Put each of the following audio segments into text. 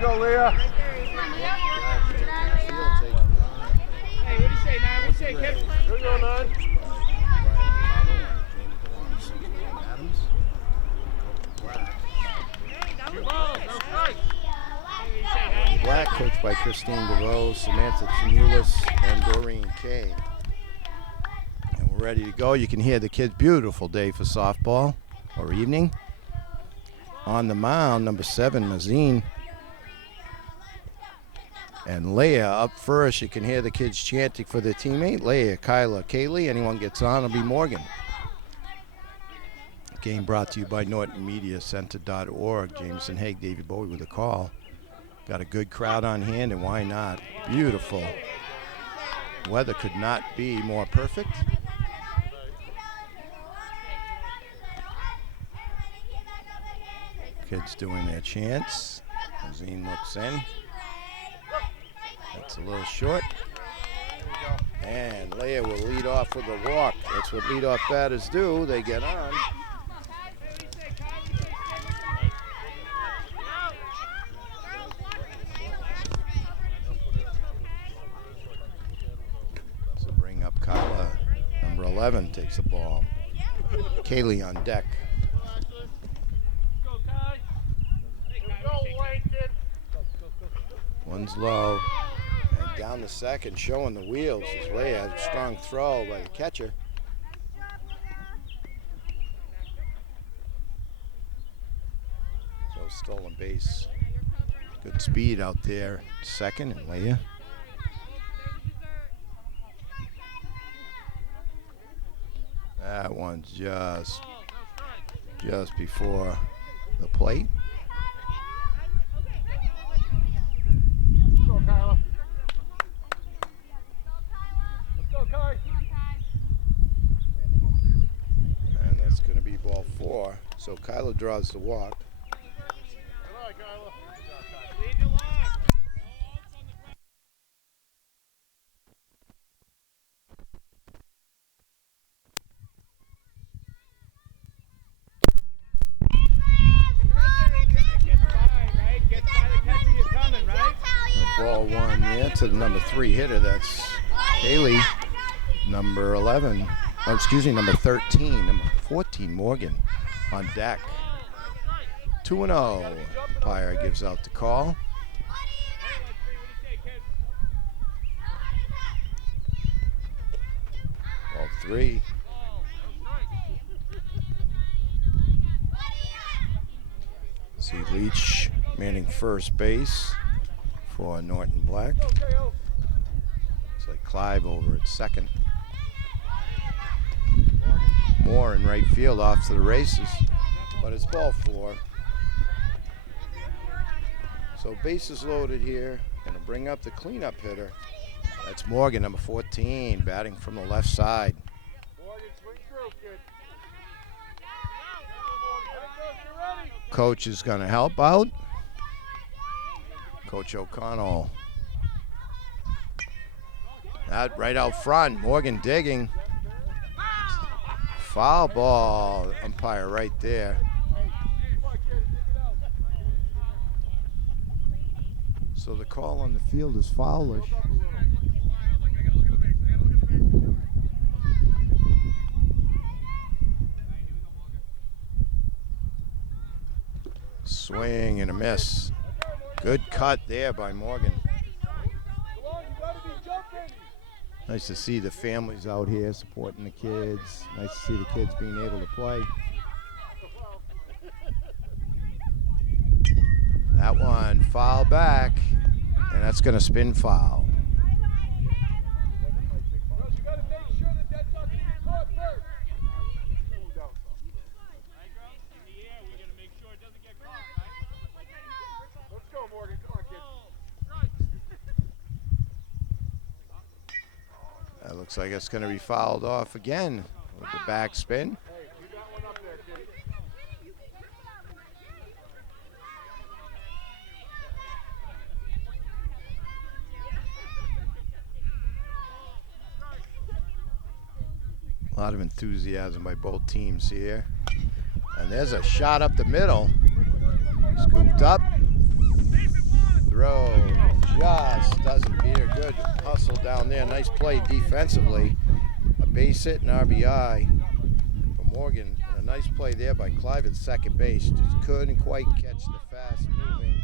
go, Leah. Hey, what do you say, Nine? What do you say, kid? Here we go, Nine. Black, coached by Christine Deveau, Samantha Tamulis, and Doreen Kay. And we're ready to go. You can hear the kids. Beautiful day for softball, or evening. On the mound, number 7, Mazine. And Leia up first. You can hear the kids chanting for their teammate. Leia, Kyla, Kaylee. Anyone gets on, it'll be Morgan. Game brought to you by NortonMediaCenter.org. Jameson Haig, David Bowie with a call. Got a good crowd on hand, and why not? Beautiful. Weather could not be more perfect. Kids doing their chants. Mazine looks in. That's a little short. And Leia will lead off with a walk. That's what leadoff batters do. They get on. So bring up Kyla. Number 11 takes the ball. Kaylee on deck. One's low. And down the second, showing the wheels is Leia. Strong throw by the catcher. So stolen base. Good speed out there. Second, and Leia. That one's just before the plate. And that's going to be ball 4. So Kyla draws the walk. Ball 1 there to the number 3 hitter. That's Kaylee. Number 11. Oh, excuse me, number 13. Number 14, Morgan, on deck. 2-0. Umpire gives out the call. Ball 3. See Leach manning first base for Norton Black. Looks like Clive over at second. Moore in right field off to the races, but it's ball 4. So bases loaded here. Gonna bring up the cleanup hitter. That's Morgan, number 14, batting from the left side. Coach is gonna help out. Coach O'Connell. That right out front. Morgan digging. Foul ball. Umpire right there. So the call on the field is foulish. Swing and a miss. Good cut there by Morgan. Nice to see the families out here supporting the kids. Nice to see the kids being able to play. That one foul back, and that's going to spin foul. That looks like it's going to be fouled off again with the back spin. A lot of enthusiasm by both teams here. And there's a shot up the middle. Scooped up. throw. Just doesn't beat her. Good hustle down there. Nice play defensively. A base hit and RBI for Morgan. And a nice play there by Clive at second base. Just couldn't quite catch the fast moving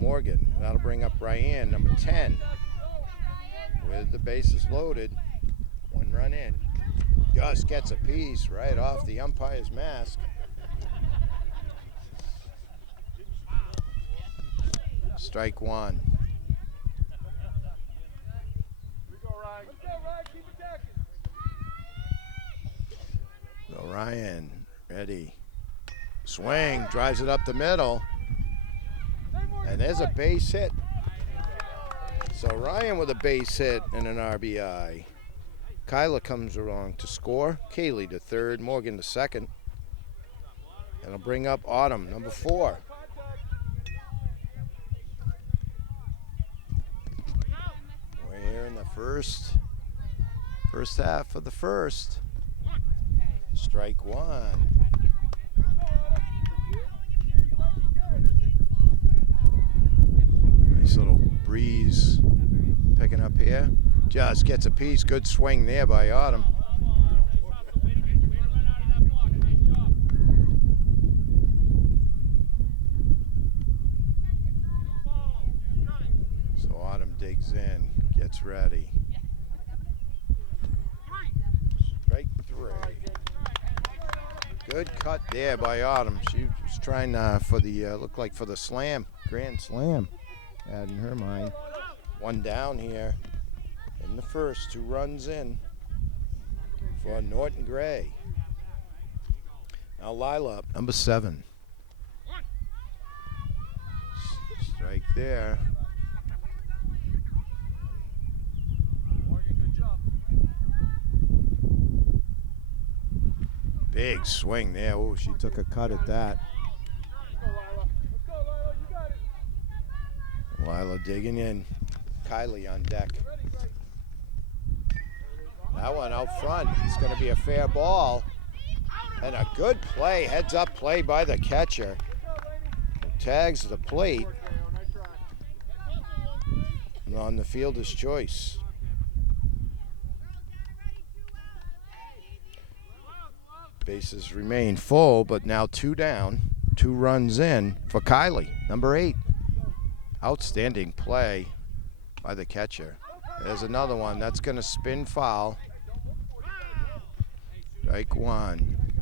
Morgan. That'll bring up Ryan, number 10. With the bases loaded. 1 run in. Just gets a piece right off the umpire's mask. Strike 1. So Ryan, ready. Swing, drives it up the middle. And there's a base hit. So Ryan with a base hit and an RBI. Kyla comes along to score. Kaylee to third, Morgan to second. And I'll bring up Autumn, number 4. We're here in the first half of the first. Strike 1. Nice little breeze picking up here. Just gets a piece. Good swing there by Autumn. So Autumn digs in, gets ready. Strike 3. Good cut there by Autumn. She was trying for the, looked like for the slam, grand slam. Had in her mind. 1 down here in the first. 2 runs in for Norton Gray. Now Lila, number 7. Strike there. Big swing there. Oh, she took a cut at that. Lila digging in. Kylie on deck. That one out front. It's going to be a fair ball. And a good play. Heads up play by the catcher. Tags the plate. And on the fielder's choice. Bases remain full, but now 2 down. 2 runs in for Kylie, number 8. Outstanding play by the catcher. There's another one. That's going to spin foul. Strike 1.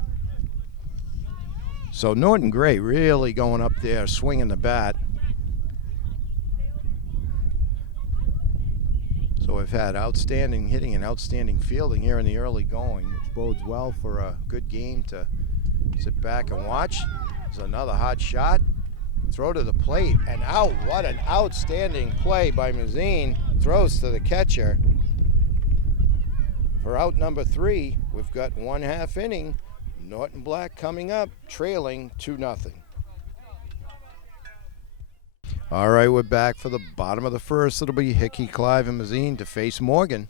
So Norton Gray really going up there, swinging the bat. So we've had outstanding hitting and outstanding fielding here in the early going, which bodes well for a good game to sit back and watch. There's another hot shot. Throw to the plate and out. What an outstanding play by Mazine. Throws to the catcher. For out number 3, we've got 1/2 inning. Norton Black coming up, trailing 2-0. All right, we're back for the bottom of the first. It'll be Hickey, Clive, and Mazine to face Morgan.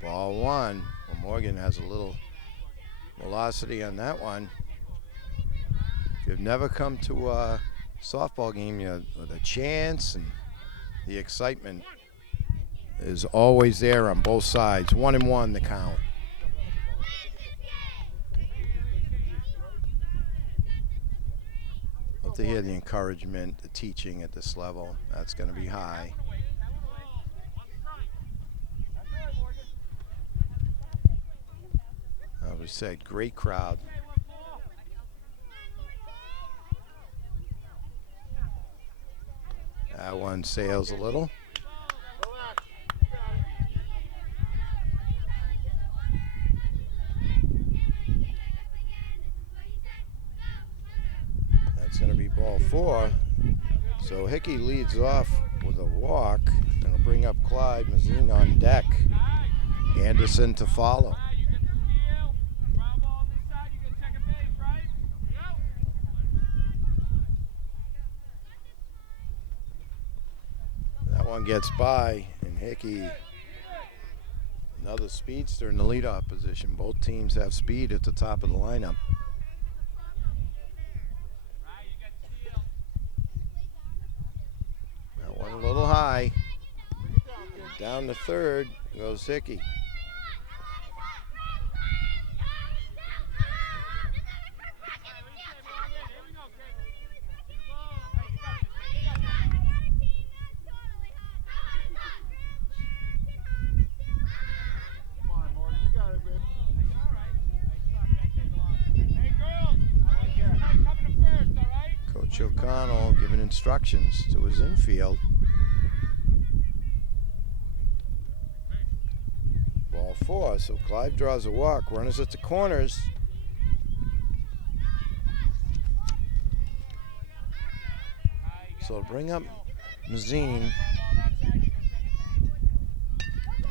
Ball 1. Well, Morgan has a little velocity on that one. If you've never come to a softball game, the chance and the excitement is always there on both sides. 1-1 the count. Love to hear the encouragement, the teaching at this level. That's going to be high. We said great crowd. That one sails a little. That's going to be ball 4. So Hickey leads off with a walk. And will bring up Clyde Mazine on deck. Anderson to follow. That one gets by, and Hickey, another speedster in the leadoff position. Both teams have speed at the top of the lineup. high. Down the third goes Hickey. Coach O'Connell giving instructions to his infield. Ball 4, so Clive draws a walk. Runners at the corners. So bring up Mazine.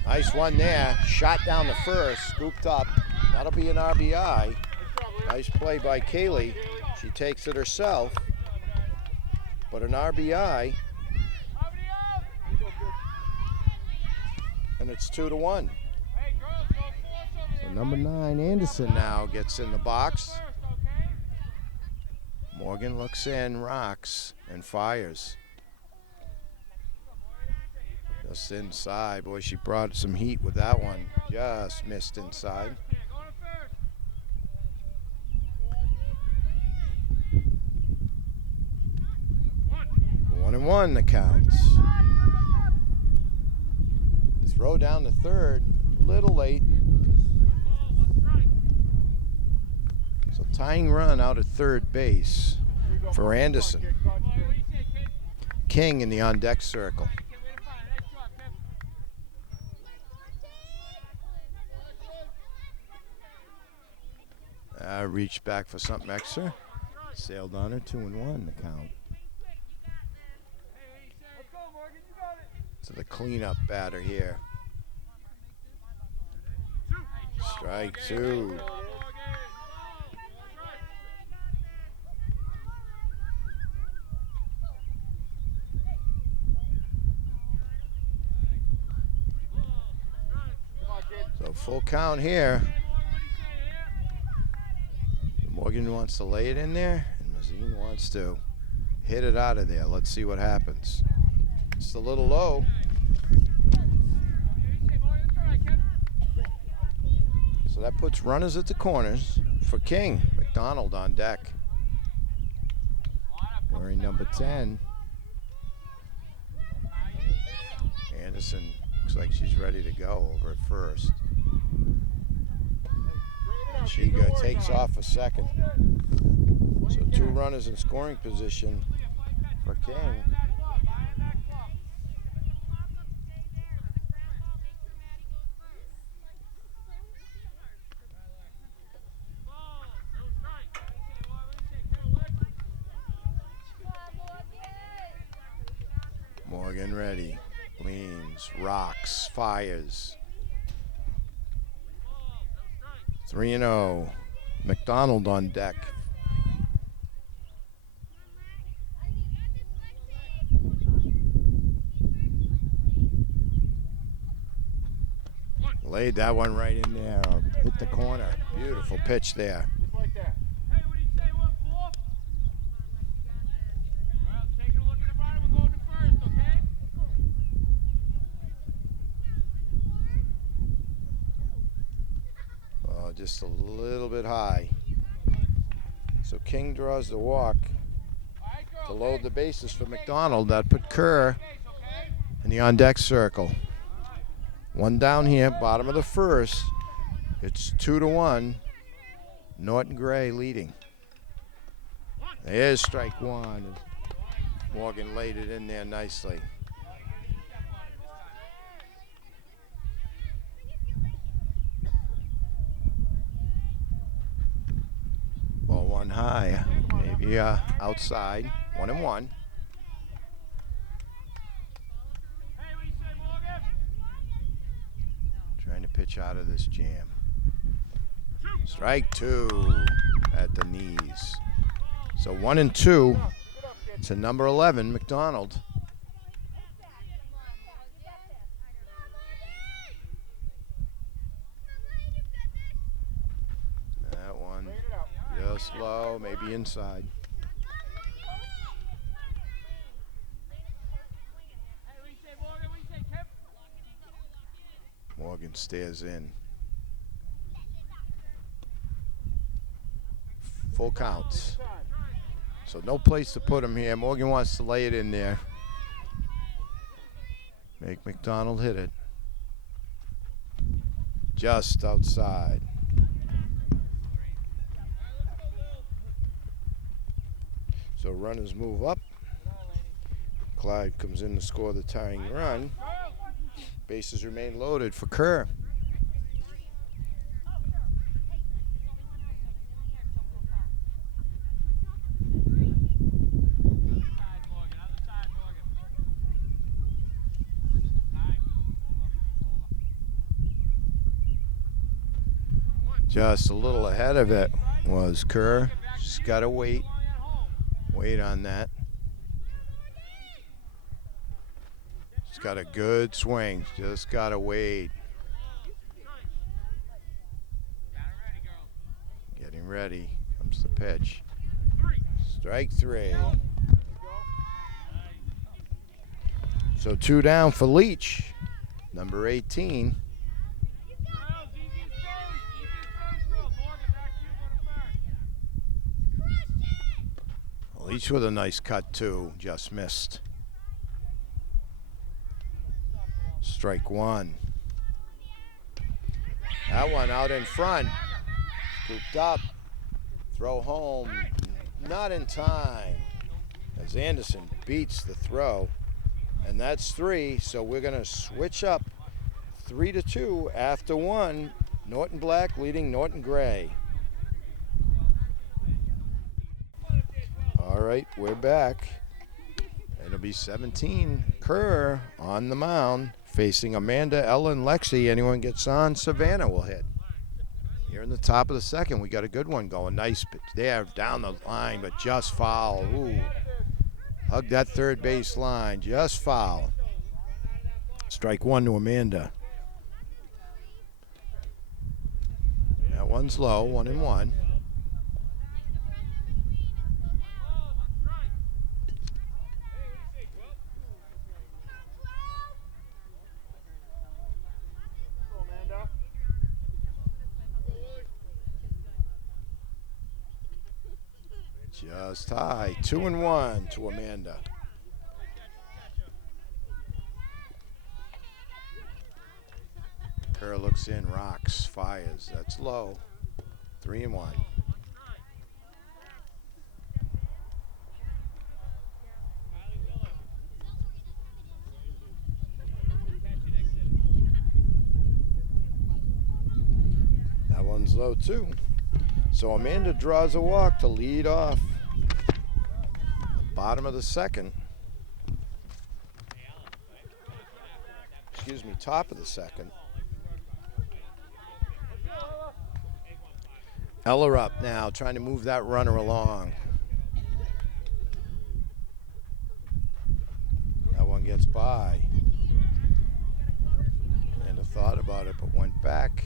Nice one there. Shot down the first, scooped up. That'll be an RBI. Nice play by Kaylee. She takes it herself. But an RBI. And it's 2-1. So number 9, Anderson, now gets in the box. Morgan looks in, rocks, and fires. Just inside. Boy, she brought some heat with that one. Just missed inside. One and one the counts. Throw down the third, a little late. So tying run out at third base for Anderson. King in the on-deck circle. Reached back for something extra. Sailed on her, 2-1 the count. To the cleanup batter here. Strike 2. So full count here. Morgan wants to lay it in there, and Mazine wants to hit it out of there. Let's see what happens. It's a little low. So that puts runners at the corners for King. McDonald on deck. Wearing number 10. Anderson looks like she's ready to go over at first. She takes off a second. So 2 runners in scoring position for King. Morgan ready. Leans, rocks, fires. 3-0. McDonald on deck. Laid that one right in there. Hit the corner. Beautiful pitch there. Just a little bit high. So King draws the walk to load the bases for McDonald. That put Kerr in the on-deck circle. One down here, bottom of the first. It's 2-1. Norton Gray leading. There's strike 1. Morgan laid it in there nicely. Ball 1 high, maybe outside. 1-1. Trying to pitch out of this jam. Strike 2 at the knees. So 1-2 to number 11, McDonald. Just low, maybe inside. Morgan stares in. Full counts. So no place to put him here. Morgan wants to lay it in there. Make McDonald hit it. Just outside. So runners move up. Clyde comes in to score the tying run. Bases remain loaded for Kerr. Just a little ahead of it was Kerr. Just got to wait on that. Just got a good swing. Just got to wait. Getting ready. Comes the pitch. Strike 3. So 2 down for Leach, number 18. Leach with a nice cut too, just missed. Strike 1. That one out in front. Scooped up. Throw home. Not in time. As Anderson beats the throw. And that's 3. So we're going to switch up 3-2 after 1. Norton Black leading Norton Gray. All right, we're back. It'll be 17. Kerr on the mound, facing Amanda, Ella, and Lexi. Anyone gets on, Savannah will hit. Here in the top of the second, we got a good one going. Nice pitch there, down the line, but just foul. Ooh. Hug that third base line, just foul. Strike 1 to Amanda. That one's low, 1-1. Just high, 2-1 to Amanda. Kerr looks in, rocks, fires. That's low. 3-1. That one's low too. So Amanda draws a walk to lead off. The bottom of the second. Excuse me, top of the second. Ella up now, trying to move that runner along. That one gets by. Amanda thought about it, but went back.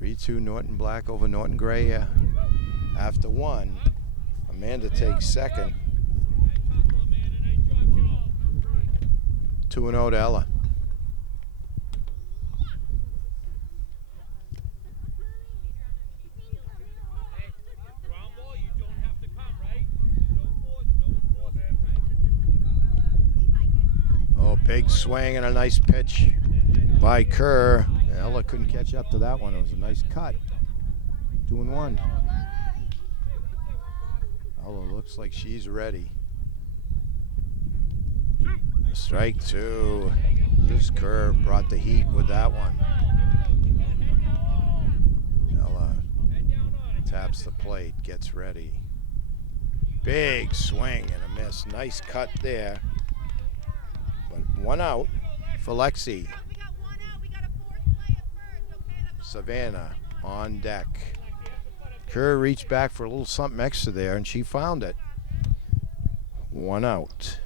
3-2 Norton Black over Norton Gray after 1. Amanda takes second. 2-0 to Ella. Oh, big swing and a nice pitch by Kerr. Ella couldn't catch up to that one. It was a nice cut. 2-1. Ella looks like she's ready. Strike 2. This Kerr brought the heat with that one. Ella taps the plate, gets ready. Big swing and a miss. Nice cut there. But 1 out for Lexi. Savannah on deck. Kerr reached back for a little something extra there, and she found it. 1 out.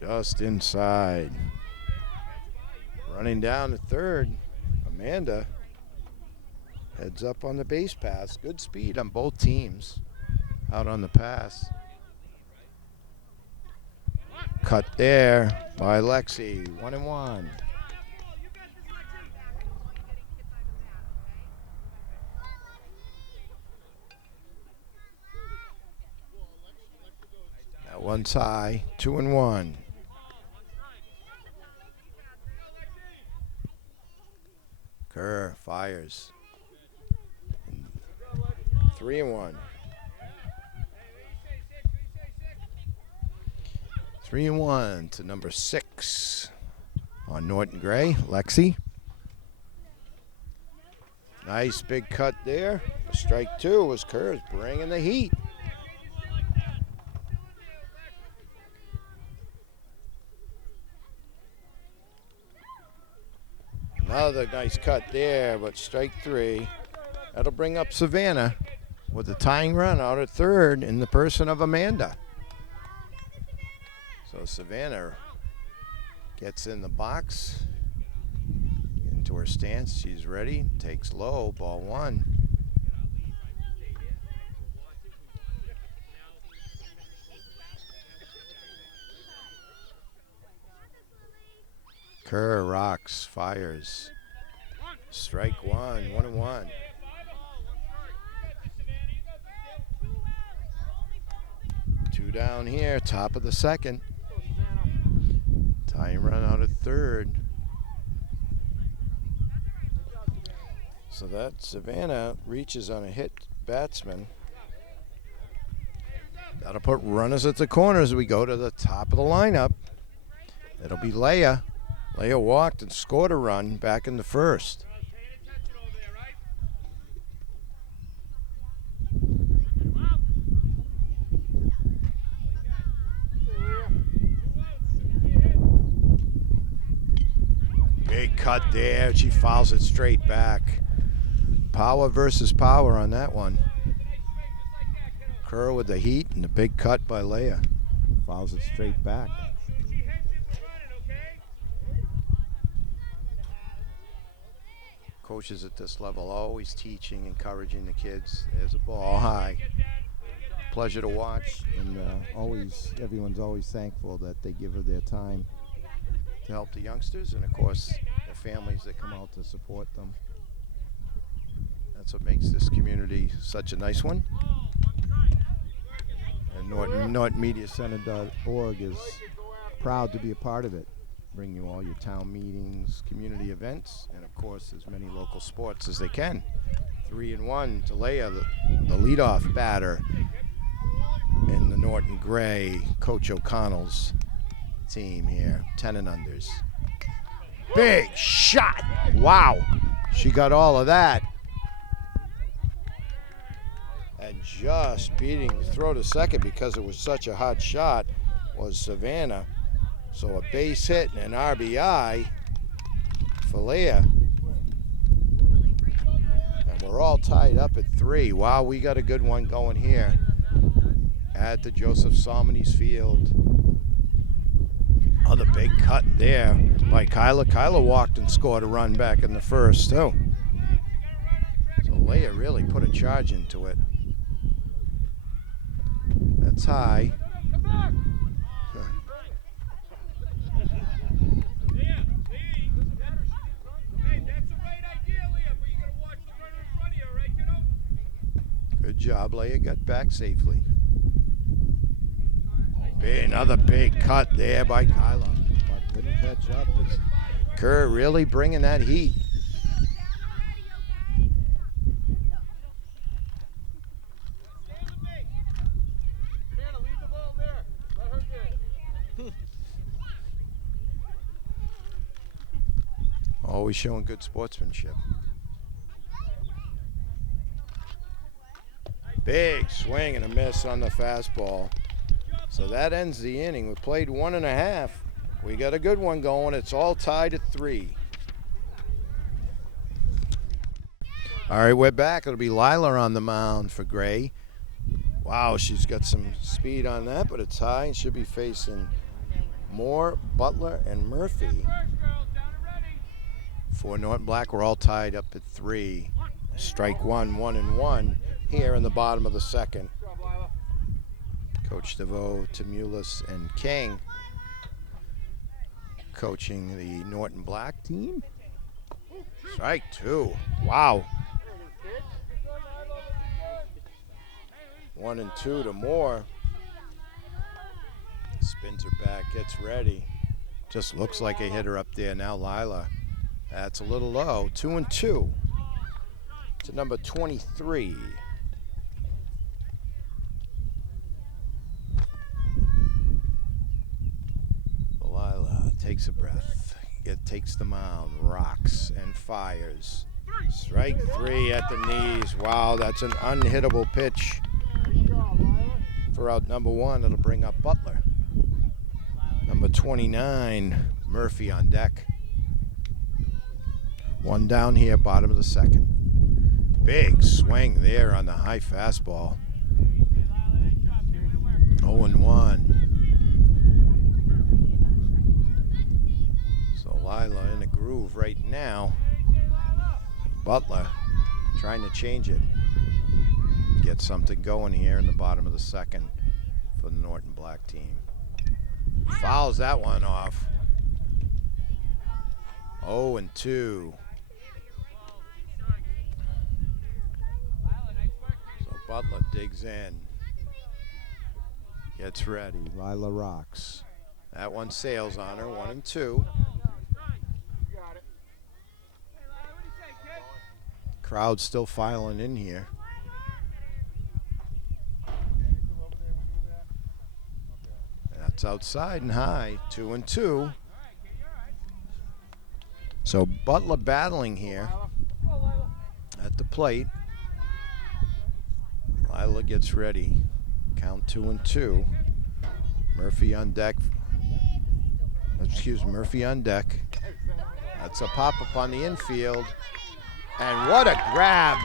Just inside. Running down to third, Amanda heads up on the base paths. Good speed on both teams. out on the pass. Cut there by Lexi. 1-1. That one's high. 2-1. Kerr fires. 3-1. 3-1 to number 6 on Norton Gray. Lexi. Nice big cut there. Strike 2 was Kerr's bringing the heat. Another nice cut there, but strike 3. That'll bring up Savannah with the tying run out at third in the person of Amanda. So Savannah gets in the box, into her stance. She's ready. Takes low. Ball 1. Kerr rocks, fires. Strike 1. 1-1. 2 down here. Top of the second. Tying run out at third. So that Savannah reaches on a hit batsman. That'll put runners at the corner as we go to the top of the lineup. It'll be Leia. Leia walked and scored a run back in the first. Big cut there. She fouls it straight back. Power versus power on that one. Kerr with the heat and the big cut by Leia. Fouls it straight back. Coaches at this level always teaching, encouraging the kids. There's a ball high. Pleasure to watch, and everyone's always thankful that they give her their time to help the youngsters, and of course the families that come out to support them. That's what makes this community such a nice one. And NortonMediaCenter.org is proud to be a part of it. Bring you all your town meetings, community events, and of course as many local sports as they can. 3-1 to Leia, the leadoff batter in the Norton Gray, Coach O'Connell's team here, 10 and unders. Big shot! Wow, she got all of that. And just beating the throw to second because it was such a hot shot was Savannah. So a base hit and an RBI for Leia. And we're all tied up at 3. Wow, we got a good one going here at the Joseph Salmonese Field. Another big cut there by Kyla. Kyla walked and scored a run back in the first, too. So Leia really put a charge into it. That's high. Good job, Leia. Got back safely. Another big cut there by Kyla, but couldn't catch up. It's Kerr really bringing that heat. Always showing good sportsmanship. Big swing and a miss on the fastball. So that ends the inning. We played 1.5. We got a good one going. It's all tied at 3. All right, we're back. It'll be Lila on the mound for Gray. Wow, she's got some speed on that, but it's high. Should be facing Moore, Butler, and Murphy. For Norton Black, we're all tied up at 3. Strike 1, 1-1 here in the bottom of the second. Coach Deveau, Timulis, and King coaching the Norton Black team. Strike two. Wow. 1-2 to Moore. Spins her back, gets ready. Just looks like a hitter up there now, Lila. That's a little low. 2-2 to number 23. Lila takes a breath. Takes the mound, rocks and fires. Strike three at the knees. Wow, that's an unhittable pitch. For out number one, it'll bring up Butler. Number 29, Murphy on deck. One down here, bottom of the second. Big swing there on the high fastball. 0-1. So Lila in a groove right now. Butler trying to change it. Get something going here in the bottom of the second for the Norton Black team. Fouls that one off. 0-2. So Butler digs in. Gets ready. Lila rocks. That one sails on her. 1-2. Crowd still filing in here. That's outside and high. 2-2. So Butler battling here at the plate. Lila gets ready. Count 2-2. Murphy on deck. Murphy on deck. That's a pop-up on the infield. And what a grab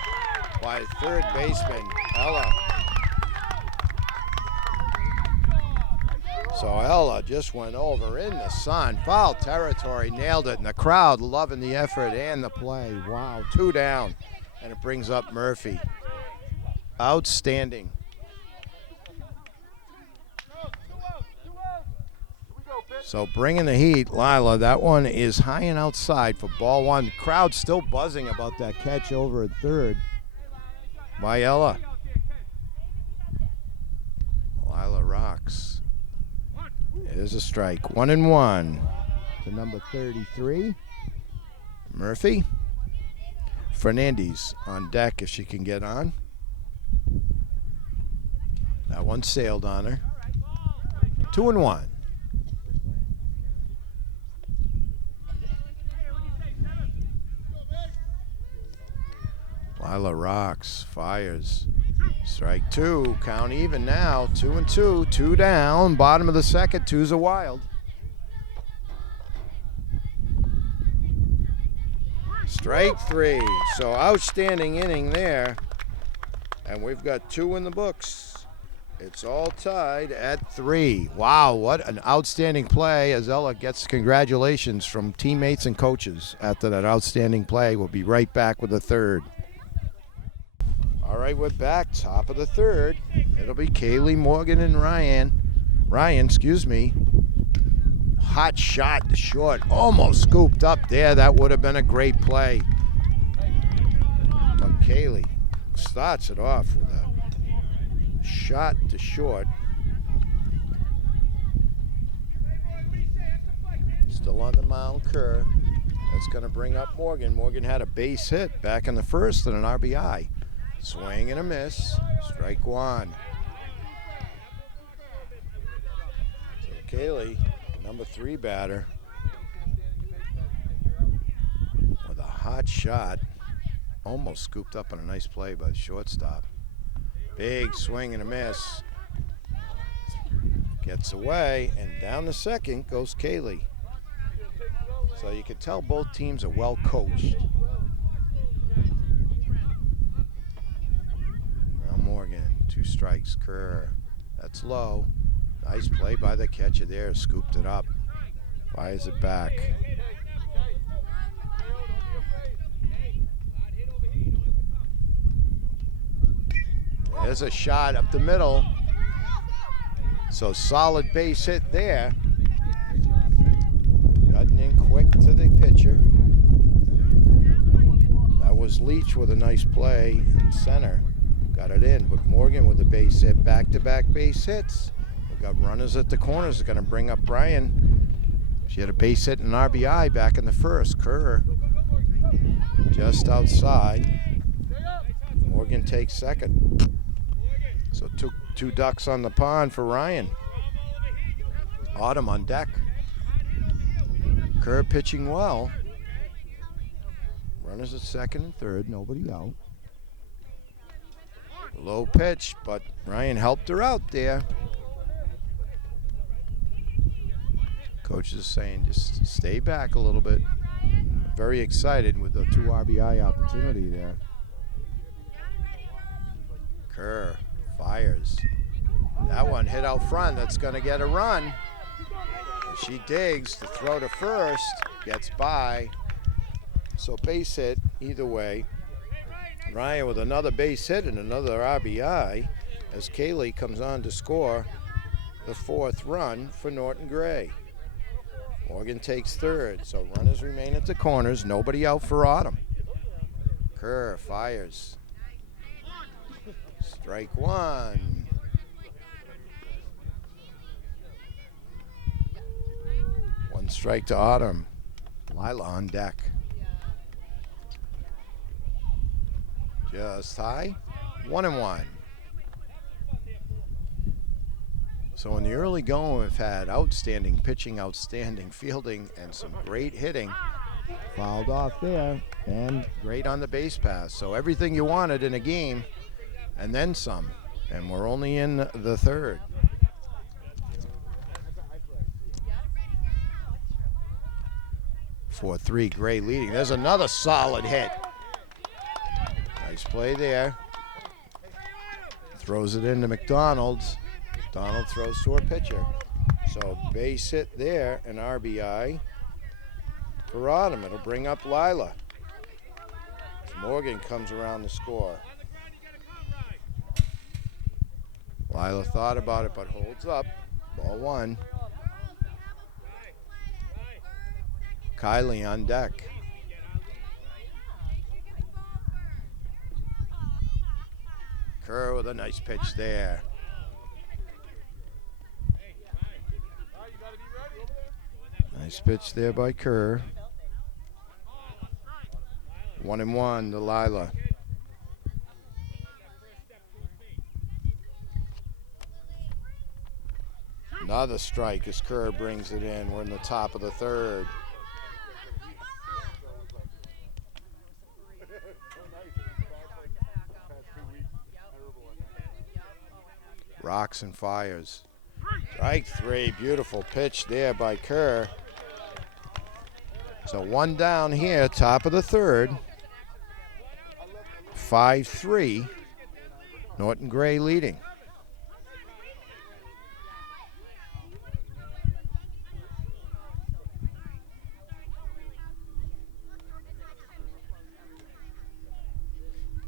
by third baseman, Ella. So Ella just went over in the sun. Foul territory, nailed it. And the crowd loving the effort and the play. Wow, 2 down. And it brings up Murphy. Outstanding. So bringing the heat, Lila. That one is high and outside for ball one. Crowd still buzzing about that catch over at third by Ella. Lila rocks. It is a strike. 1-1 to number 33. Murphy. Fernandez on deck if she can get on. That one sailed on her. 2-1. Lila rocks, fires. Strike two, count even now. 2-2, 2 down. Bottom of the second, 2's a wild. Strike three. So outstanding inning there. And we've got 2 in the books. It's all tied at 3. Wow, what an outstanding play. As Ella gets congratulations from teammates and coaches after that outstanding play. We'll be right back with the third. All right, we're back, top of the third. It'll be Kaylee, Morgan, and Ryan. Hot shot to short, almost scooped up there. That would have been a great play. But Kaylee starts it off with a shot to short. Still on the mound, Kerr. That's going to bring up Morgan. Morgan had a base hit back in the first and an RBI. Swing and a miss. Strike one. So Kaylee, number 3 batter, with a hot shot. Almost scooped up on a nice play by the shortstop. Big swing and a miss. Gets away, and down the second goes Kaylee. So you can tell both teams are well coached. Morgan, 2 strikes. Kerr, that's low. Nice play by the catcher there, scooped it up. Fires it back. There's a shot up the middle. So solid base hit there. Cutting in quick to the pitcher. That was Leach with a nice play in center. Got it in, but Morgan with a base hit. Back-to-back base hits. We got runners at the corners. Going to bring up Brian. She had a base hit and an RBI back in the first. Kerr just outside. Morgan takes second. So two ducks on the pond for Ryan. Autumn on deck. Kerr pitching well. Runners at second and third, nobody out. Low pitch, but Ryan helped her out there. Coach is saying just stay back a little bit. Very excited with the 2 RBI opportunity there. Kerr fires. That one hit out front. That's going to get a run. And she digs to throw to first. Gets by. So base hit either way. Ryan with another base hit and another RBI as Kaylee comes on to score the 4th run for Norton Gray. Morgan takes third, so runners remain at the corners. Nobody out for Autumn. Kerr fires. Strike 1. One strike to Autumn. Lila on deck. Just high. 1-1. So in the early going, we've had outstanding pitching, outstanding fielding, and some great hitting. Fouled off there, and great on the base pass. So everything you wanted in a game, and then some. And we're only in the 3rd. For 3, Gray leading. There's another solid hit. Nice play there. Throws it into McDonald's. McDonald throws to her pitcher. So base hit there, an RBI for Autumn. It'll bring up Lila. Morgan comes around to score. Lila thought about it, but holds up. Ball 1. Kylie on deck. Kerr with a nice pitch there. Nice pitch there by Kerr. 1-1 to Lila. Another strike as Kerr brings it in. We're in the top of the 3rd. Rocks and fires. Strike 3, beautiful pitch there by Kerr. So 1 down here, top of the 3rd. 5-3, Norton Gray leading.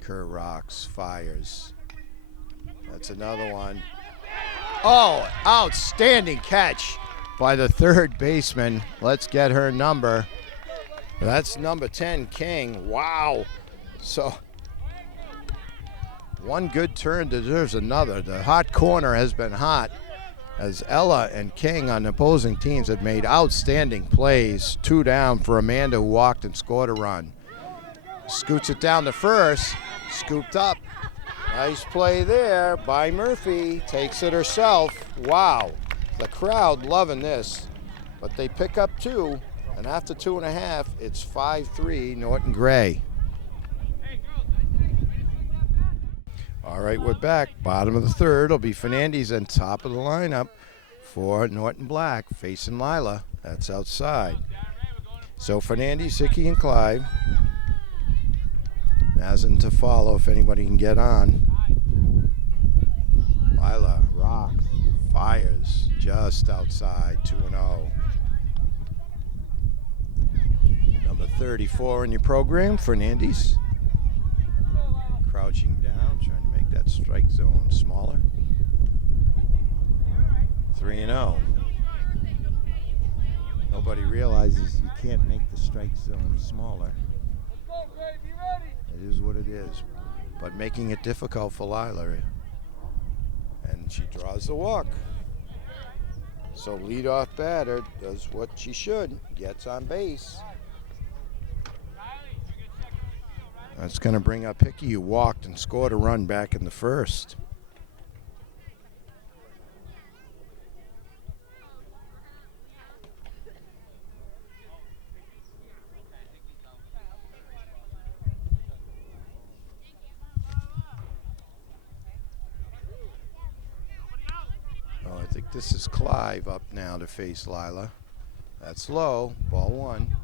Kerr rocks, fires. That's another one. Oh, outstanding catch by the 3rd baseman. Let's get her number. That's number 10, King. Wow. So one good turn deserves another. The hot corner has been hot as Ella and King on opposing teams have made outstanding plays. 2 down for Amanda, who walked and scored a run. Scoots it down to first. Scooped up. Nice play there by Murphy. Takes it herself. Wow. The crowd loving this. But they pick up 2. And after 2.5, it's 5-3 Norton Gray. All right, we're back. Bottom of the 3rd. It'll be Fernandez on top of the lineup for Norton Black facing Lila. That's outside. So Fernandez, Hickey, and Clive. Mazin to follow if anybody can get on. Lila rocks, fires just outside, 2-0. Number 34 in your program, Fernandez. Crouching down, trying to make that strike zone smaller. 3-0. Nobody realizes you can't make the strike zone smaller. It is what it is. But making it difficult for Lila. And she draws the walk. So leadoff batter does what she should, gets on base. That's going to bring up Hickey, who walked and scored a run back in the first. Oh, I think this is Clive up now to face Lila. That's low, ball one.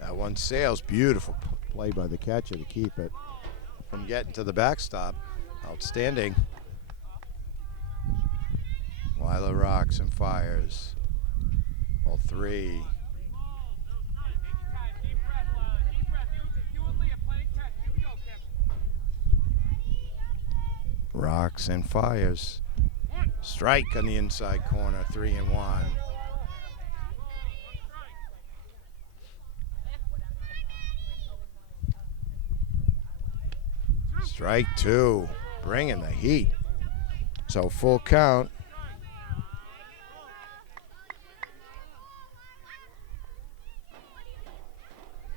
That one sails, beautiful play by the catcher to keep it from getting to the backstop. Outstanding. Lila rocks and fires. Ball three. Rocks and fires. Strike on the inside corner, 3-1. Strike two, bringing the heat. So full count.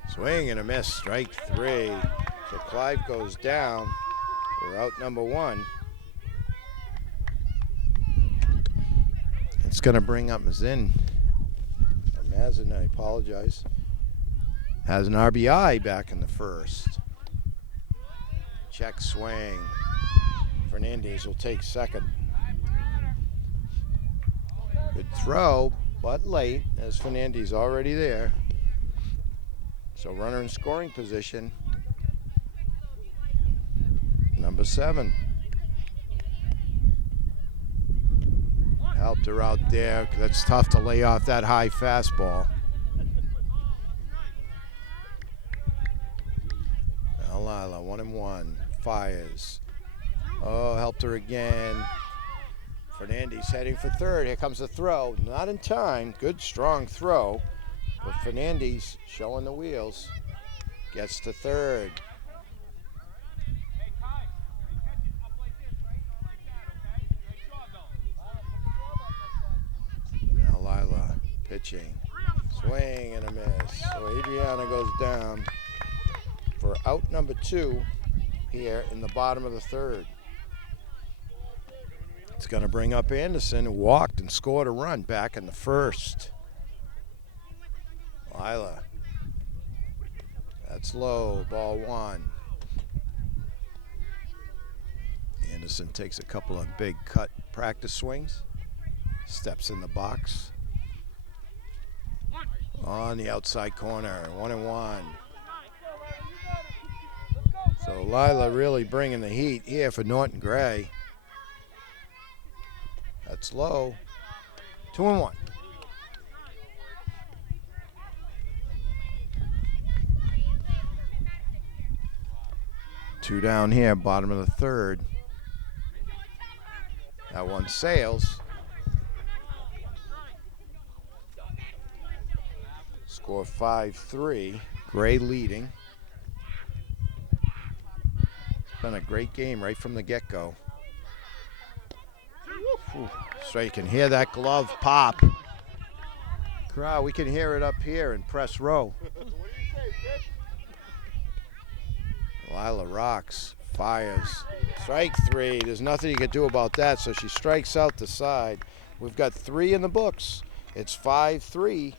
Swing and a miss, strike three. So Clive goes down. We're out number one. It's going to bring up Mazin. Mazin, I apologize. Has an RBI back in the first. Check swing. Fernandez will take second. Good throw, but late as Fernandez already there. So runner in scoring position. Number 7. Helped her out there. That's tough to lay off that high fastball. Now Lila, 1-1. Fires. Oh, helped her again. Fernandez heading for third. Here comes the throw. Not in time. Good, strong throw. But Fernandez showing the wheels. Gets to third. Now Lila pitching. Swing and a miss. So Adriana goes down for out number 2 here in the bottom of the third. It's going to bring up Anderson, who walked and scored a run back in the first. Lila. That's low, ball 1. Anderson takes a couple of big cut practice swings. Steps in the box. On the outside corner, 1-1. So Lila really bringing the heat here for Norton Gray. That's low. 2-1. Two down here, bottom of the third. That one sails. Score 5-3. Gray leading. It's been a great game right from the get-go. So you can hear that glove pop. Crowd, we can hear it up here in press row. Lila rocks, fires. Strike 3. There's nothing you can do about that, so she strikes out the side. We've got 3 in the books. It's 5-3.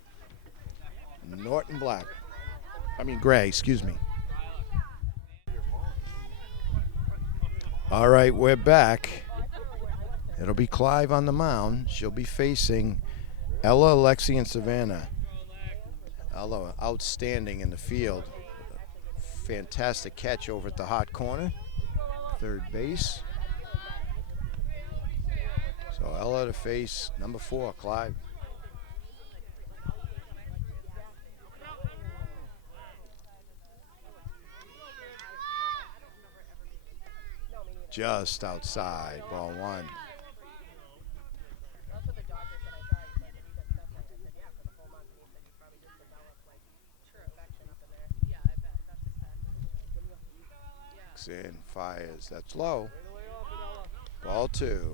Norton Gray, excuse me. All right, we're back. It'll be Clive on the mound. She'll be facing Ella, Alexi, and Savannah. Ella outstanding in the field. Fantastic catch over at the hot corner. Third base. So Ella to face number 4, Clive. just outside. Ball one. In, fires. That's low. Ball two.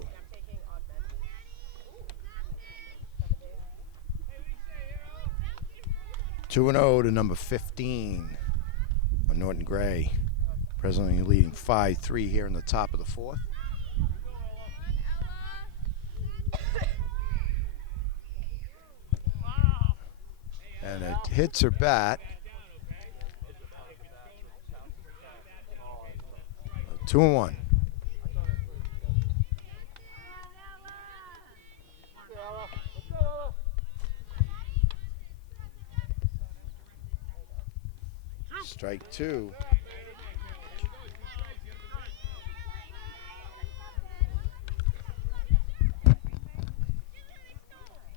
2-0 to number 15 on Norton Gray. Presently leading 5-3 here in the top of the fourth. And it hits her bat. 2-1. Strike two.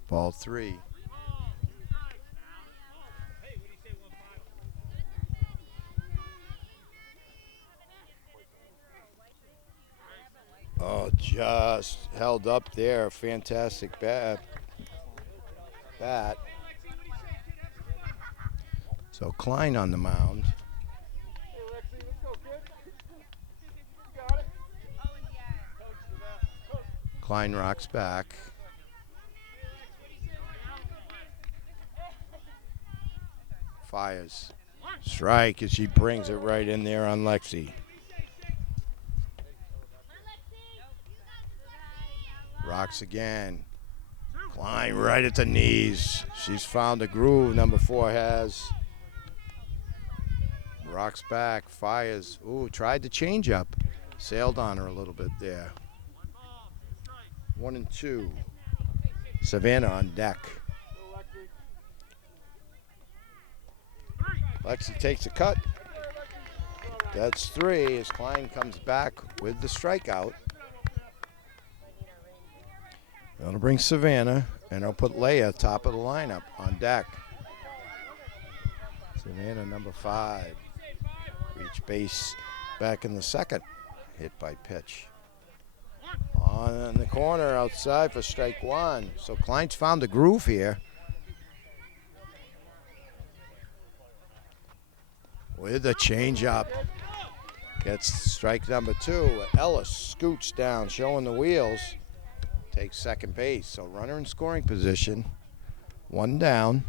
Ball three. Oh, just held up there. Fantastic bat. So Klein on the mound. Klein rocks back. Fires. Strike as she brings it right in there on Lexi. Rocks again. Klein right at the knees. She's found a groove, number 4 has. Rocks back, fires. Ooh, tried to change up. Sailed on her a little bit there. 1-2. Savannah on deck. Lexi takes a cut. That's 3 as Klein comes back with the strikeout. That'll bring Savannah, and I'll put Leia top of the lineup on deck. Savannah, number 5. Reach base back in the second. Hit by pitch. On the corner outside for strike 1. So Klein's found a groove here. With the changeup. Gets strike number 2. Ellis scoots down, showing the wheels. Takes second base. So runner in scoring position. 1 down.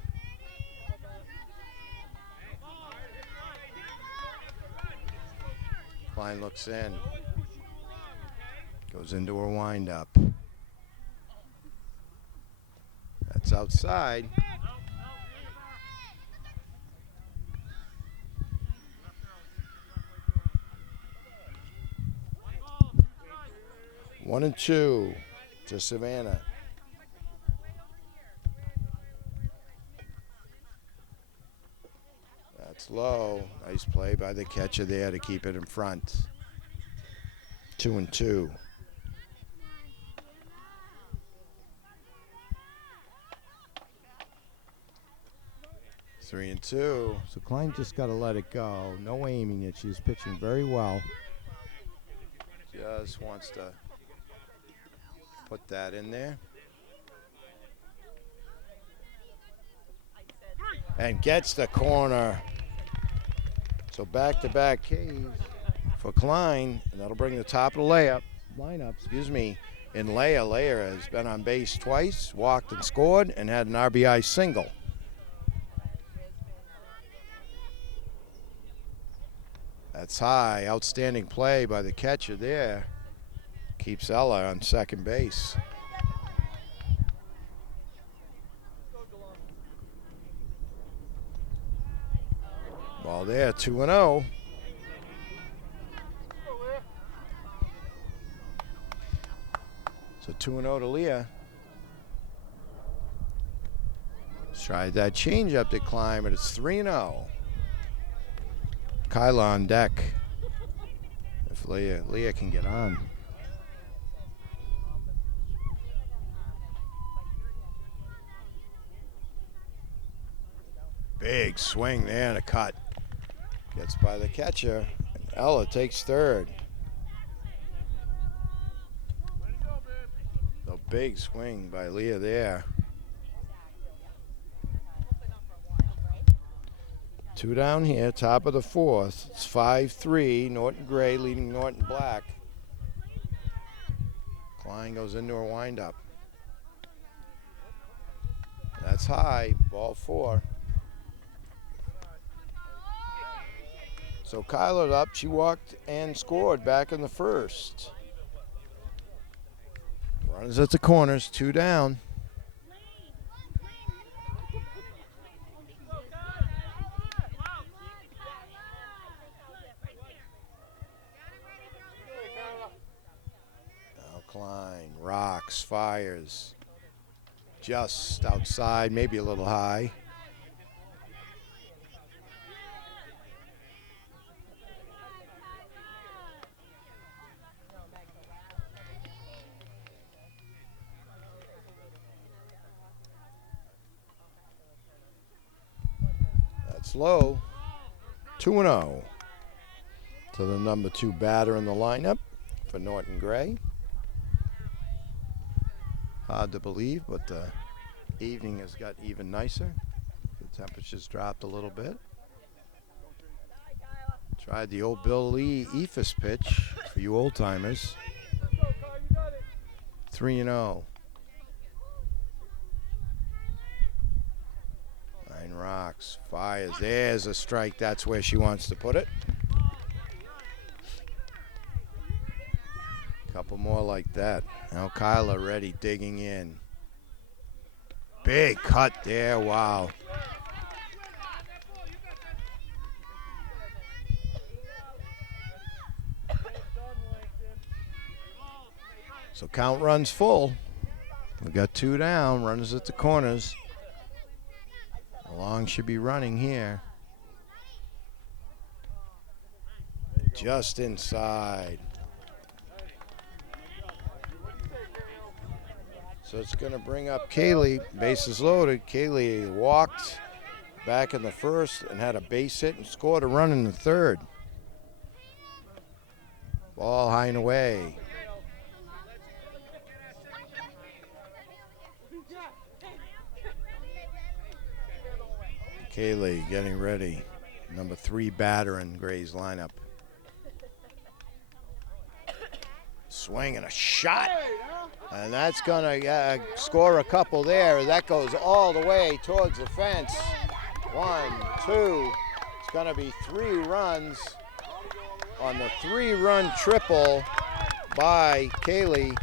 Klein looks in. Goes into her windup. That's outside. One and 2 to Savannah. That's low. Nice play by the catcher there to keep it in front. 2-2. Three and 2. So Klein just got to let it go. No aiming it. She's pitching very well. Just wants to put that in there. And gets the corner. So back-to-back Ks for Klein, and that'll bring the top of the lineup, in Leia. Leia has been on base twice, walked and scored, and had an RBI single. That's high. Outstanding play by the catcher there. Keeps Ella on second base. Ball there, 2-0. So 2-0 to Leah. Tried that changeup to Klein, but it's 3-0. Kyla on deck. If Leah can get on. Big swing there and a cut. Gets by the catcher. And Ella takes third. Big swing by Leah there. 2 down here, top of the 4th. It's 5-3. Norton Gray leading Norton Black. Klein goes into her windup. That's high, ball 4. So Kyler up. She walked and scored back in the 1st. Runners at the corners, 2 down. Now Klein rocks, fires. Just outside, maybe a little high. That's low. 2-0 to the number 2 batter in the lineup for Norton Gray. Hard to believe, but the evening has got even nicer. The temperatures dropped a little bit. Tried the old Bill Lee Ephus pitch for you old timers. 3-0. Nine rocks, fires. There's a strike. That's where she wants to put it. Couple more like that. Now Kyla ready, digging in. Big cut there, wow. So count runs full. We got 2 down, runners at the corners. Long should be running here. Just inside. So it's going to bring up Kaylee, bases loaded. Kaylee walked back in the 1st and had a base hit and scored a run in the 3rd. Ball high and away. Kaylee getting ready. Number 3 batter in Gray's lineup. Swing and a shot. And that's going to score a couple there. That goes all the way towards the fence. 1, 2. It's going to be 3 runs on the 3-run triple by Kaylee.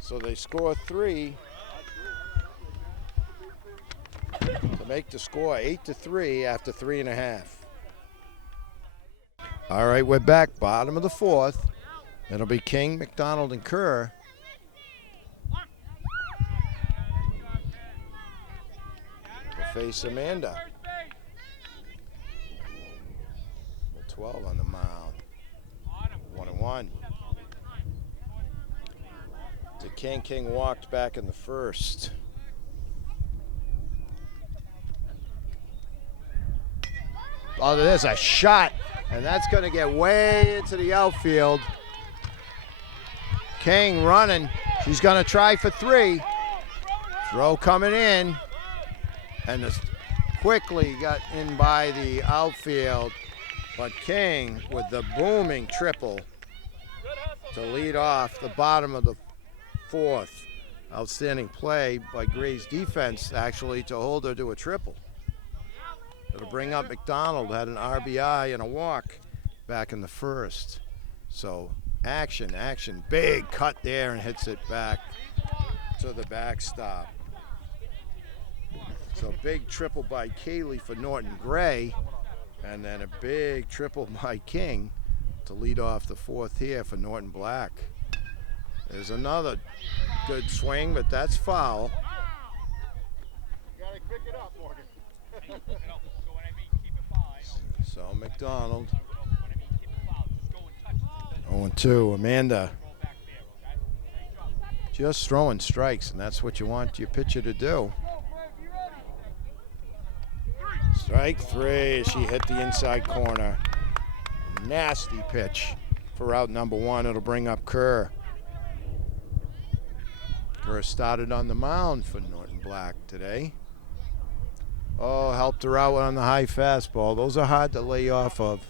So they score 3 to make the score 8-3 after 3.5. All right, we're back. Bottom of the 4th. It'll be King, McDonald, and Kerr. To face Amanda. The 12 on the mound. 1-1. To King. King walked back in the 1st. Oh, there's a shot, and that's going to get way into the outfield. King running. She's going to try for 3. Throw coming in. And this quickly got in by the outfield. But King with the booming triple to lead off the bottom of the 4th. Outstanding play by Gray's defense, actually, to hold her to a triple. It'll bring up McDonald, had an RBI and a walk back in the 1st. So action, big cut there and hits it back to the backstop. So big triple by Kaylee for Norton Gray, and then a big triple by King to lead off the 4th here for Norton Black. There's another good swing, but that's foul. You gotta pick it up, Morgan. So McDonald. 0-2. Amanda just throwing strikes, and that's what you want your pitcher to do. Strike 3. She hit the inside corner. Nasty pitch for out number 1. It'll bring up Kerr. First started on the mound for Norton Black today. Oh, helped her out on the high fastball. Those are hard to lay off of.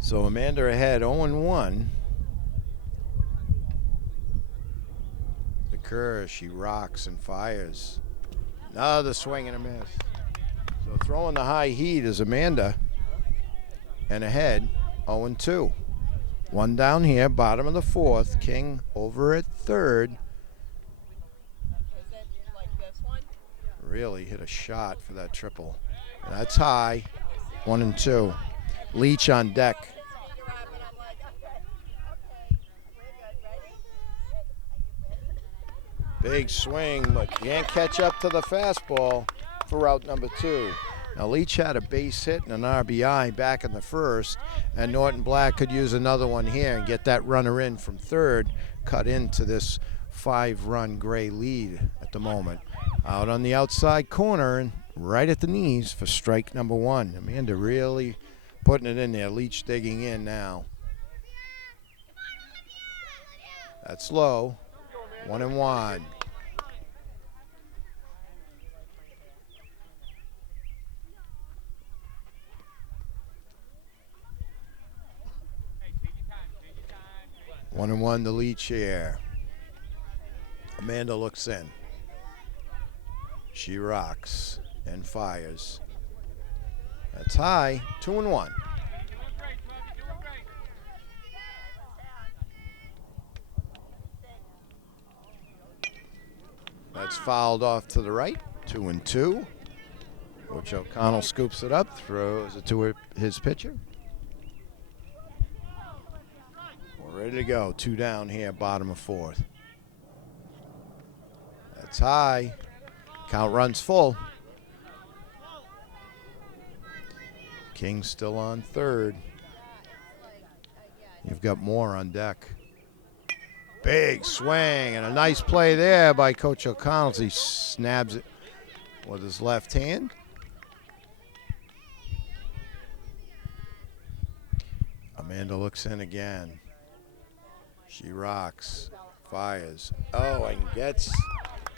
So Amanda ahead 0-1. The curve, she rocks and fires. Another swing and a miss. So throwing the high heat is Amanda. And ahead 0-2. One down here, bottom of the fourth. King over at third. Really hit a shot for that triple. That's high. 1-2. Leach on deck. Big swing, but can't catch up to the fastball for out number 2. Now Leach had a base hit and an RBI back in the first, and Norton Black could use another one here and get that runner in from third, cut into this 5-run Gray lead at the moment. Out on the outside corner and right at the knees for strike number 1. Amanda really putting it in there. Leach digging in now. That's low. 1-1. One and one, the Leach here. Amanda looks in. She rocks and fires. That's high, 2-1. That's fouled off to the right, 2-2. Coach O'Connell scoops it up, throws it to his pitcher. We're ready to go, 2 down here, bottom of fourth. That's high. Count runs full. King still on third. You've got more on deck. Big swing and a nice play there by Coach O'Connell. He snabs it with his left hand. Amanda looks in again. She rocks, fires. Oh, and gets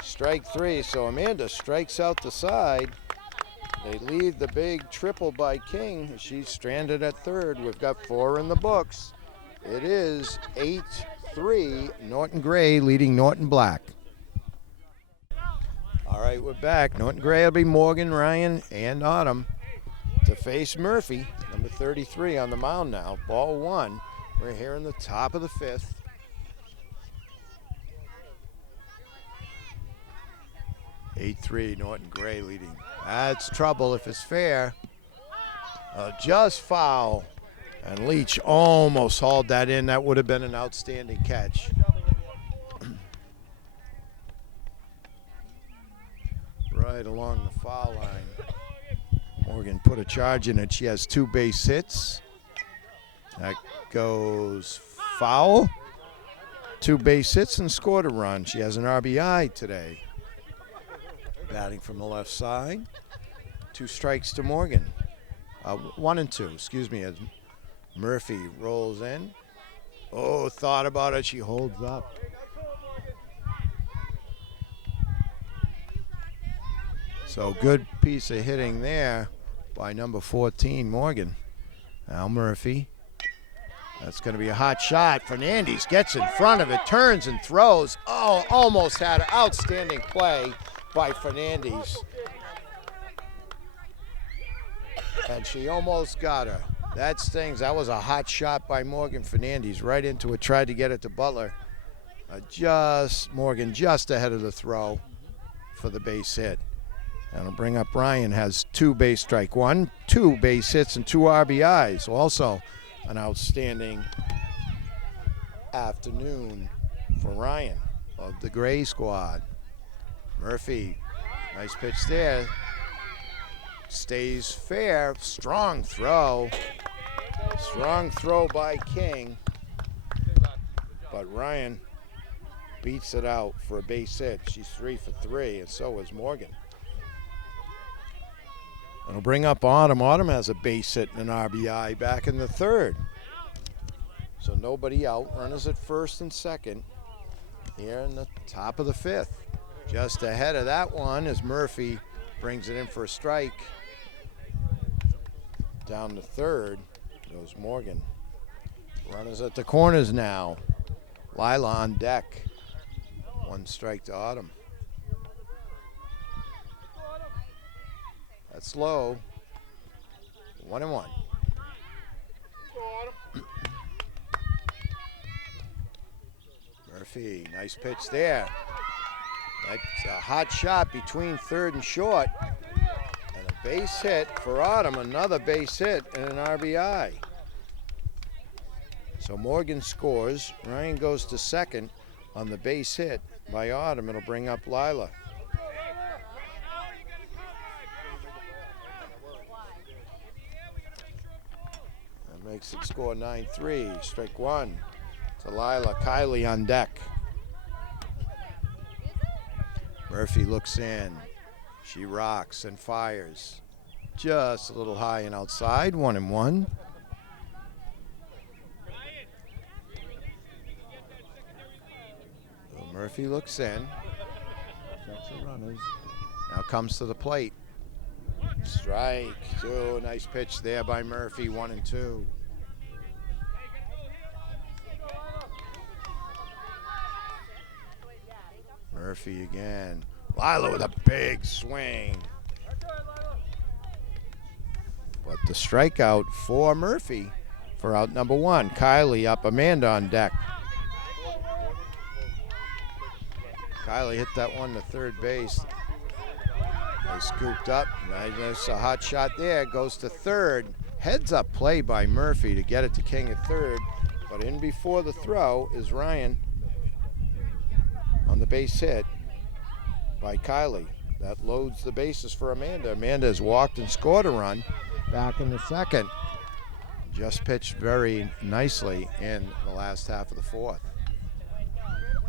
strike 3. So Amanda strikes out the side. They leave the big triple by King. She's stranded at third. We've got 4 in the books. It is 8-3, Norton Gray leading Norton Black. All right, we're back. Norton Gray will be Morgan, Ryan, and Autumn to face Murphy, number 33 on the mound now. Ball 1. We're here in the top of the 5th. (8-3) Norton Gray leading. That's trouble if it's fair. Just foul. And Leach almost hauled that in. That would have been an outstanding catch. Right along the foul line. Morgan put a charge in it. She has 2 base hits. That goes foul. 2 base hits and scored a run. She has an RBI today. Batting from the left side. 2 strikes to Morgan. 1 and 2, excuse me, as Murphy rolls in. Oh, thought about it. She holds up. So good piece of hitting there by number 14, Morgan. Now Murphy. That's going to be a hot shot. Fernandez gets in front of it, turns and throws. Oh, almost had an outstanding play by Fernandez. And she almost got her. That stings. That was a hot shot by Morgan Fernandez. Right into it. Tried to get it to Butler. Morgan just ahead of the throw for the base hit. And it'll bring up Ryan. Has 2 base strike 1, 2 base hits, and 2 RBIs. Also an outstanding afternoon for Ryan of the Gray squad. Murphy, nice pitch there. Stays fair. Strong throw. Strong throw by King. But Ryan beats it out for a base hit. She's 3 for 3, and so is Morgan. It'll bring up Autumn. Autumn has a base hit and an RBI back in the third. So nobody out. Runners at first and second. here in the top of the fifth. Just ahead of that one as Murphy brings it in for a strike. Down to third goes Morgan. Runners at the corners now. Lila on deck. One strike to Autumn. That's low. 1-1. Murphy, nice pitch there. That's a hot shot between third and short. And a base hit for Autumn, another base hit and an RBI. So Morgan scores. Ryan goes to second on the base hit by Autumn. It'll bring up Lila. That makes it score 9-3. Strike one to Lila. Kylie on deck. Murphy looks in. She rocks and fires. Just a little high and outside. 1-1. So Murphy looks in. Checks the runners. Now comes to the plate. Strike two. Nice pitch there by Murphy. 1-2. Murphy again. Lila with a big swing. But the strikeout for Murphy for out number one. Kylie up, Amanda on deck. Kylie hit that one to third base. They scooped up. Nice, a hot shot there. Goes to third. Heads up play by Murphy to get it to King at third. But in before the throw is Ryan on the base hit by Kylie. That loads the bases for Amanda. Amanda has walked and scored a run back in the second. Just pitched very nicely in the last half of the fourth.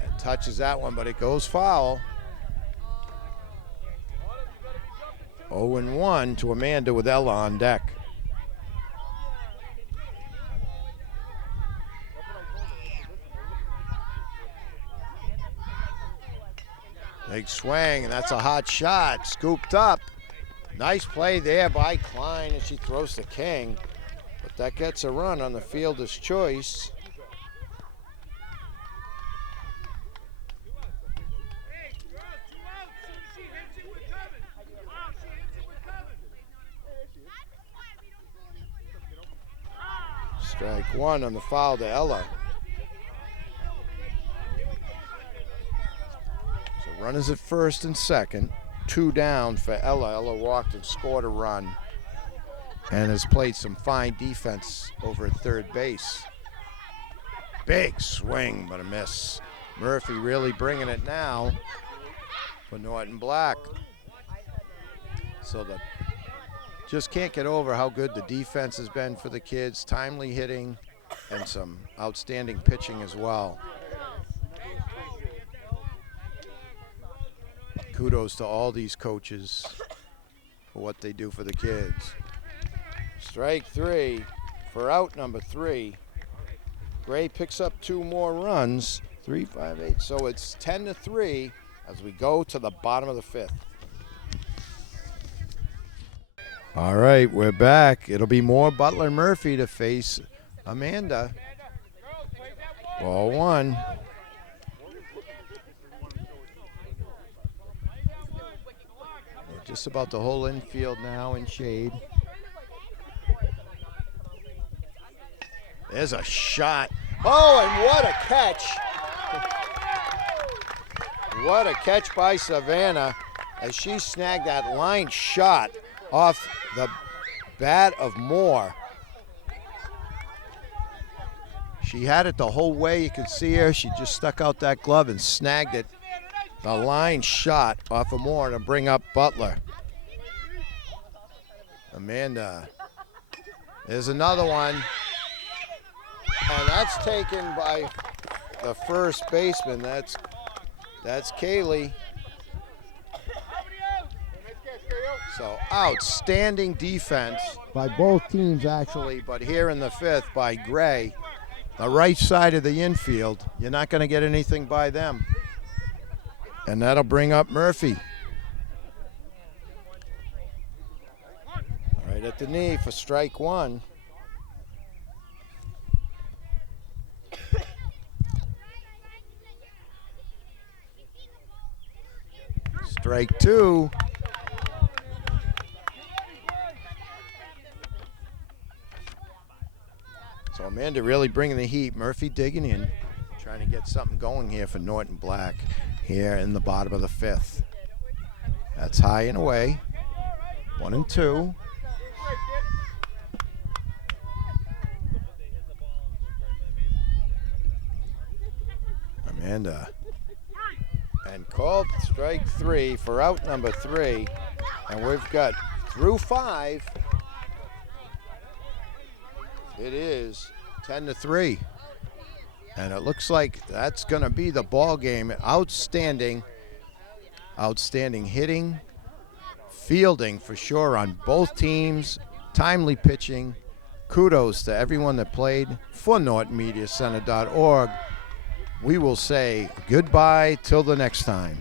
And touches that one, but it goes foul. 0-1 to Amanda with Ella on deck. Big swing, and that's a hot shot. Scooped up. Nice play there by Klein, and she throws to King. But that gets a run on the fielder's choice. Strike one on the foul to Ella. So runners at first and second. 2 down for Ella. Ella walked and scored a run and has played some fine defense over at third base. Big swing, but a miss. Murphy really bringing it now for Norton Black. So just can't get over how good the defense has been for the kids. Timely hitting and some outstanding pitching as well. Kudos to all these coaches for what they do for the kids. Strike three for out number 3. Gray picks up 2 more runs, 3, 5, 8. So it's 10-3 as we go to the bottom of the 5th. All right, we're back. It'll be more Butler Murphy to face Amanda. Ball 1. Just about the whole infield now in shade. There's a shot. Oh, and what a catch. What a catch by Savannah as she snagged that line shot off the bat of Moore. She had it the whole way. You could see her. She just stuck out that glove and snagged it. The line shot off of Moore to bring up Butler. Amanda. There's another one. And that's taken by the first baseman. That's Kaylee. So outstanding defense by both teams actually, but here in the 5th by Gray. the right side of the infield. You're not going to get anything by them. And that'll bring up Murphy. Right at the knee for strike one. Strike two. So Amanda really bringing the heat. Murphy digging in, trying to get something going here for Norton Black here in the bottom of the fifth. That's high and away. 1-2. Amanda. And called strike three for out number 3. And we've got through 5. It is 10-3. And it looks like that's going to be the ball game. Outstanding hitting, fielding for sure on both teams, timely pitching. Kudos to everyone that played. For NortonMediaCenter.org, we will say goodbye till the next time.